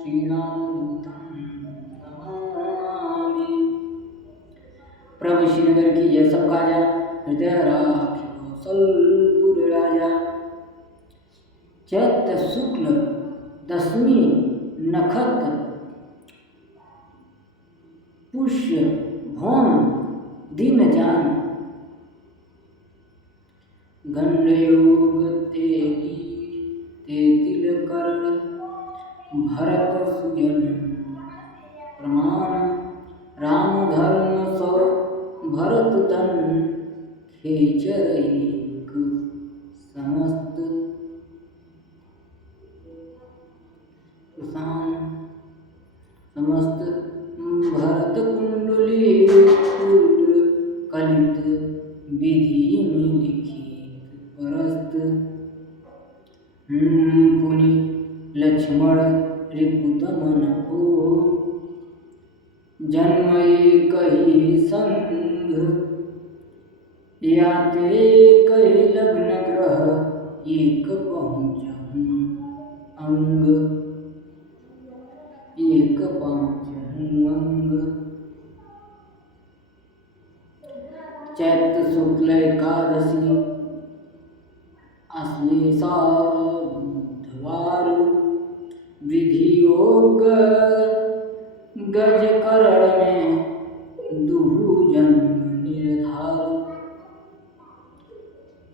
श्रीरामदूतं नमामि। प्रभु श्रीनगर की जय सब काजा, हृदय राखी कौशलपुर राजा। चैत्र शुक्ल दशमी नखत पुष्य भौम दिन जान। गंडयोग ते तिल कर्ण भरत सुजन प्रमाण। राम धर्म सौ भरत तन खेचर एक समस्त समस्त भरत कुंडली कलित विधि में लिखित परस्त। पुनि लक्ष्मण रिपुत मन को जन्म एक ही संग। याते कही लग्न ग्रह एक पहुँचहु अंग। एक पहुँचहु अंग। चैत्र शुक्ल एकादशी अश्लेषा बुधवार। विधि योग गज करण में दुहु जन्म निर्धार।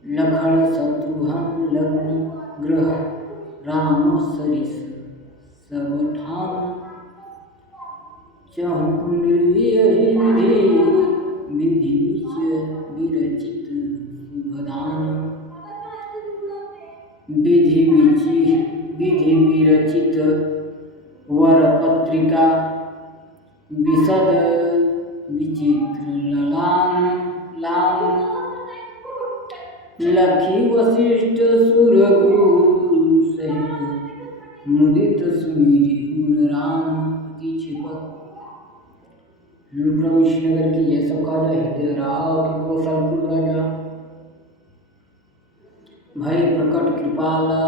लखन शत्रुघ्न लग्न ग्रह राम सरिस सब ठाम। चहु कुंडली विधि विधि विरचित शुभदान। विधि विरचित वर पत्रिका विशद विचित्र ललाम। लखी वशिष्ठ सुर गुरु सहित मुदित सुमिरि राम की छिपक। प्रभु श्रीनगर की जय सब काजा, हृदय राखी कौशलपुर राजा। भय प्रकट कृपाला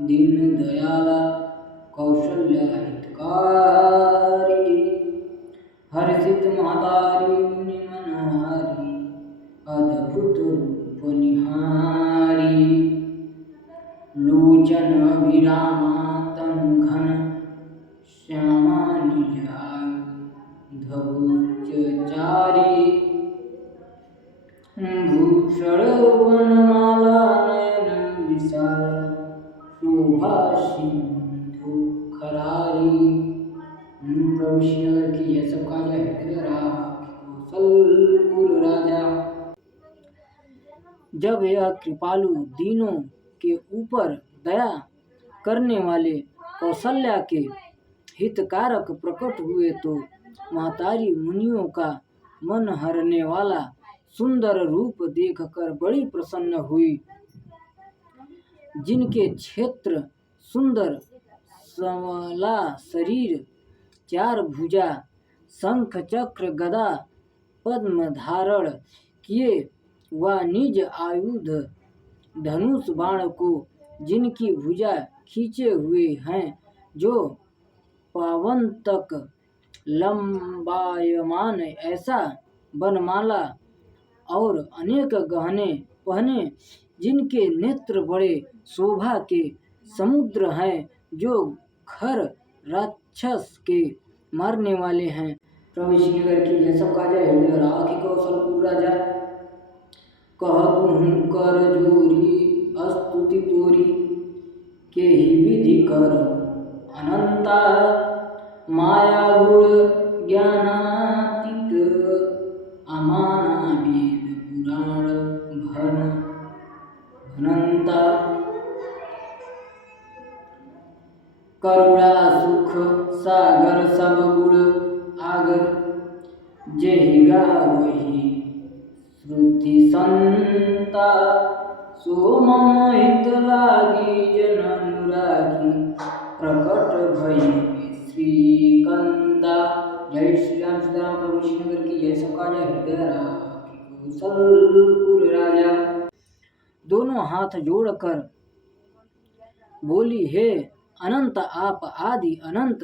दीन दयाला कौशल्या हितकारी। हर्षित महतारी मुनि मनहारी अद्भुत रूप निहारी। लोचन अभिरामा तनु घन श्यामा निज धवुच्चारी। भूषण वनमाला नयन विशाल शोभा सिंधु खरारी। प्रभु श्रीनगर की जय सब काजा, हृदय राखी कौशलपुर राजा। जब यह कृपालु दीनों के ऊपर दया करने वाले कौशल्या के हितकारक प्रकट हुए तो महतारी मुनियों का मन हरने वाला सुंदर रूप देखकर बड़ी प्रसन्न हुई। जिनके क्षेत्र सुंदर संवला शरीर, चार भुजा, शंख चक्र गदा पद्म धारण किए व निज आयुध धनुष बाण को जिनकी भुजा खींचे हुए हैं, जो पावन तक लंबायमान ऐसा बनमाला और अनेक गहने पहने, जिनके नेत्र बड़े शोभा के समुद्र हैं, जो खर राक्षस के मारने वाले हैं। प्रभु श्रीनगर की जय सब काजा, हृदय राखी कौशलपुर राजा। कहतु कर जोरी स्तुति तोरी के ही विधि कर अनंता। माया गुण ज्ञानातीत अमाना वेद पुराण भनंता। करुणा सुख सागर सब गुण आगर। जेहि गावहि श्रुति संता। सो मम हित लागी जन अनुरागी प्रकट भई श्रीकंदा। जय श्री राम सीताराम। प्रभु श्रीनगर की जय सब काजा, हृदय राखी कौशलपुर राजा। दोनों हाथ जोड़कर बोली, हे अनंत आप आदि अनंत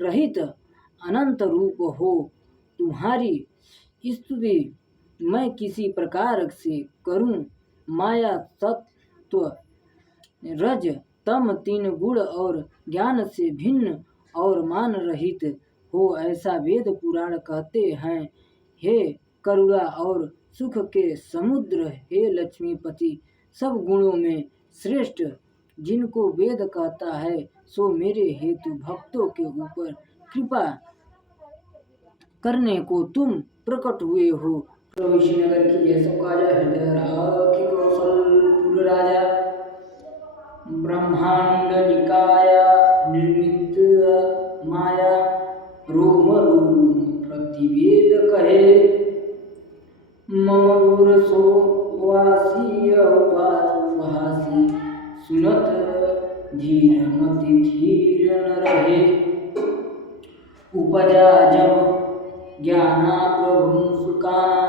रहित अनंत रूप हो। तुम्हारी स्तुति मैं किसी प्रकार से करूं। माया तत्व रज तम तीन गुण और ज्ञान से भिन्न और मान रहित हो, ऐसा वेद पुराण कहते हैं। हे करुणा और सुख के समुद्र, हे लक्ष्मीपति, सब गुणों में श्रेष्ठ जिनको वेद कहता है, सो मेरे हेतु भक्तों के ऊपर कृपा करने को तुम प्रकट हुए हो। प्रभु श्रीनगर की यह सब काजा हृदय राखी कौशलपुर राजा ब्रह्मांड निकाया निर्मित माया रोम रोम प्रतिवेद कहे मम उरसो वासी उपहासी सुनत धीर मति धीर न रहे। उपजा जब ज्ञाना प्रभु सुकाना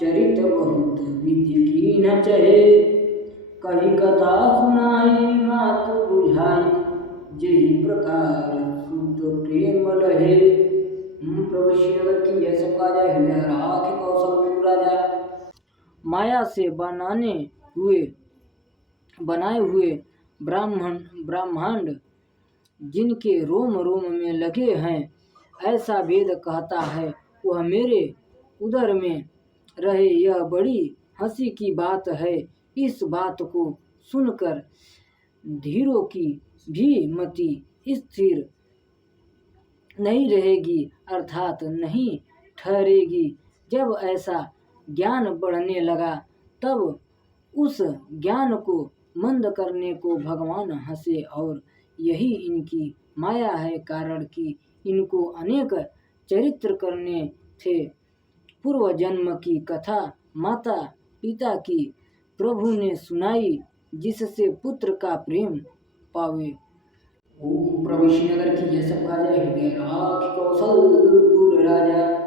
चरित बहुत विधि की न चहे। कही कथा सुनाई मात बुझाई जही प्रकार सुत प्रेम लहे। प्रभु श्रीनगर की यह सब काजा हृदय राखी कौशलपुर राजा। माया से बनाए हुए ब्रह्मांड जिनके रोम रोम में लगे हैं, ऐसा वेद कहता है, वह मेरे उदर में रहे। यह बड़ी हंसी की बात है। इस बात को सुनकर धीरों की भी मति स्थिर नहीं रहेगी, अर्थात नहीं ठहरेगी। जब ऐसा ज्ञान बढ़ने लगा, तब उस ज्ञान को मंद करने को भगवान हंसे, और यही इनकी माया है, कारण कि इनको अनेक चरित्र करने थे। पूर्व जन्म की कथा माता पिता की प्रभु ने सुनाई, जिससे पुत्र का प्रेम पावे। ओम प्रभु श्रीनगर की यह सब काजा हृदय राखी कौशलपुर राजा।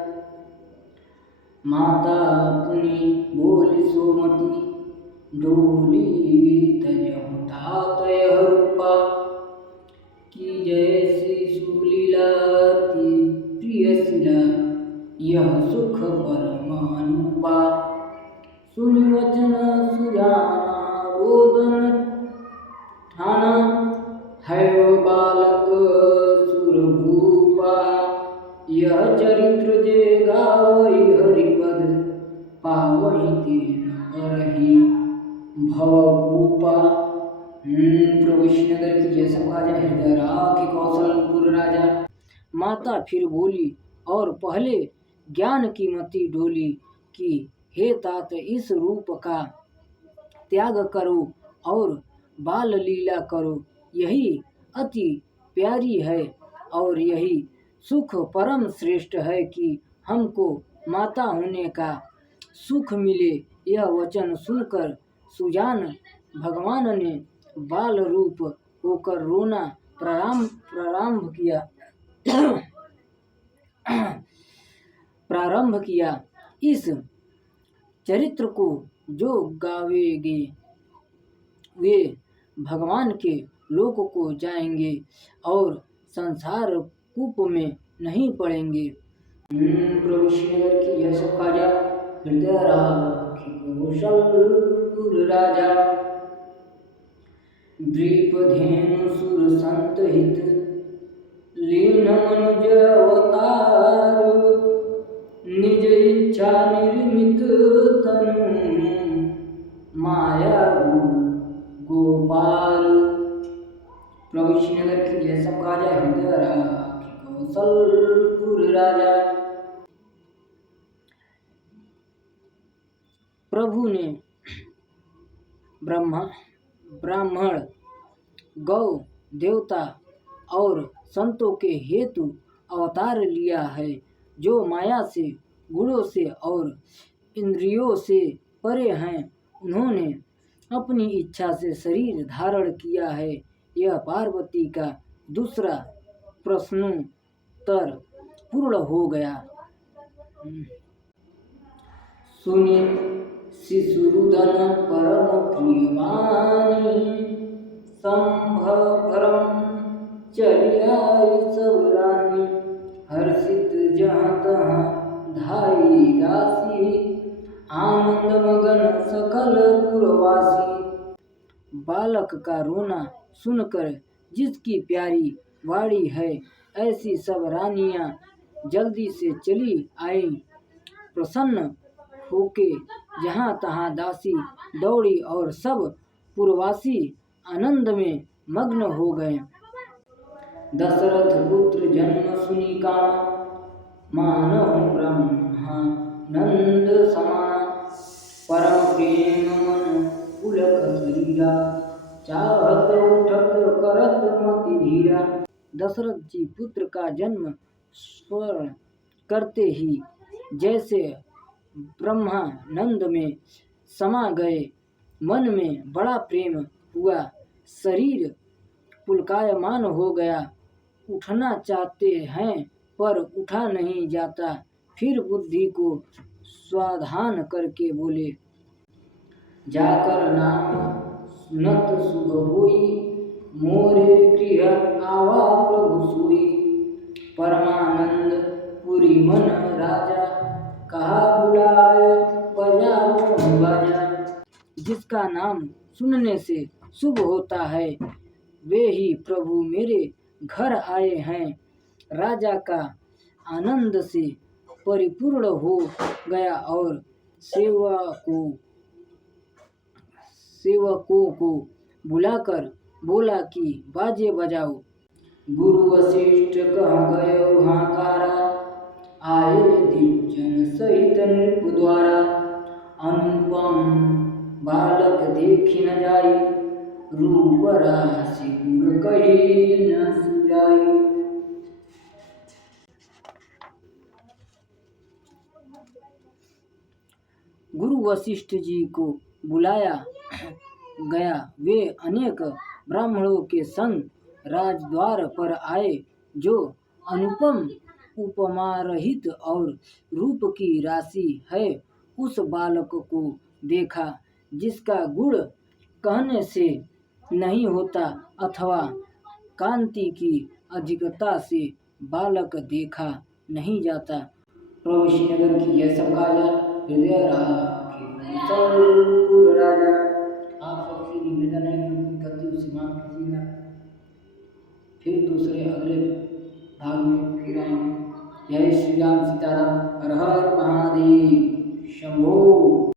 माता पुनि बोली सोमती डोली तजहु तात यह रूपा। की जैसी सुलीला ती प्रिय शिला यह सुख परमानुपा। सुनि वचन सुजाना रोदन ठाना है बालक सुरभूपा। यह चरित्र जे गावई हरिपद पावई तेन करहि भवभूपा। प्रभु श्रीनगर की जय सकाजा हृदय राखी कौशलपुर राजा। माता फिर बोली और पहले ज्ञान की मति डोली कि हे तात, इस रूप का त्याग करो और बाल लीला करो, यही अति प्यारी है और यही सुख परम श्रेष्ठ है कि हमको माता होने का सुख मिले। यह वचन सुनकर सुजान भगवान ने बाल रूप होकर रोना प्रारंभ किया। इस चरित्र को जो गावेंगे वे भगवान के लोक को जाएंगे और संसार कूप में नहीं पड़ेंगे। प्रभु श्रीनगर की यह सब काजा हृदय राखी कौशलपुर राजा। द्वीपधेनु सुर संत हित लीन मनुज अवतार। निज इच्छा निर्मित तनु माया गोपाल। प्रभु श्रीनगर की यह सब काजा हृदय राखी कौशलपुर राजा। प्रभु ने ब्राह्मण गौ देवता और संतों के हेतु अवतार लिया है, जो माया से गुणों से और इंद्रियों से परे हैं। उन्होंने अपनी इच्छा से शरीर धारण किया है। यह पार्वती का दूसरा प्रश्नोत्तर पूर्ण हो गया। सुनि शिशुरुदन परम प्रियवाणी संभवरम चली आई सब रानी, हर्षित जहाँ तहाँ धाई दासी, आनंद मगन सकल पुरवासी। बालक का रोना सुनकर जिसकी प्यारी वाणी है, ऐसी सब रानियां जल्दी से चली आई। प्रसन्न होके जहाँ तहाँ दासी दौड़ी और सब पुरवासी आनंद में मग्न हो गए। दशरथ पुत्र जन्म सुनी काना, मानहु ब्रह्मानंद समाना। परम प्रेम मन पुलक शरीरा, चाहत उठत करत मति धीरा। दशरथ जी पुत्र का जन्म स्वर्ण करते ही जैसे ब्रह्मानंद में समा गए, मन में बड़ा प्रेम हुआ, शरीर पुलकायमान हो गया। उठना चाहते हैं पर उठा नहीं जाता। फिर बुद्धि को स्वाधान करके बोले, जाकर नाम सुनत शुभ हुई, मोरे गृह आवा प्रभु सोई। परमानंद पुरी मन राजा, कहा बुलाय बजाओ बाजा। जिसका नाम सुनने से शुभ होता है, वे ही प्रभु मेरे घर आए हैं। राजा का आनंद से परिपूर्ण हो गया और सेवकों को बुलाकर बोला कि बाजे बजाओ। गुरु वशिष्ठ कह गए हाकारा, आए दिव्यजन सहित नृप द्वारा। अनुपम बालक देखी न जाई, रूप राशि गुर कही न सुजाई। गुरु वशिष्ठ जी को बुलाया गया। वे अनेक ब्राह्मणों के संग राजद्वार पर आए। जो अनुपम उपमा रहित और रूप की राशि है, उस बालक को देखा, जिसका गुण कहने से नहीं होता अथवा कांति की अधिकता से बालक देखा नहीं जाता। प्रभु श्रीनगर की यह सब काजा, हृदय राजा। आप सबसे निवेदन है कि उनकी गलती उसे माफ कीजिएगा। फिर दूसरे अगले भाग में फिर आएंगे। जय श्री राम, सीताराम, हर हर महादेव।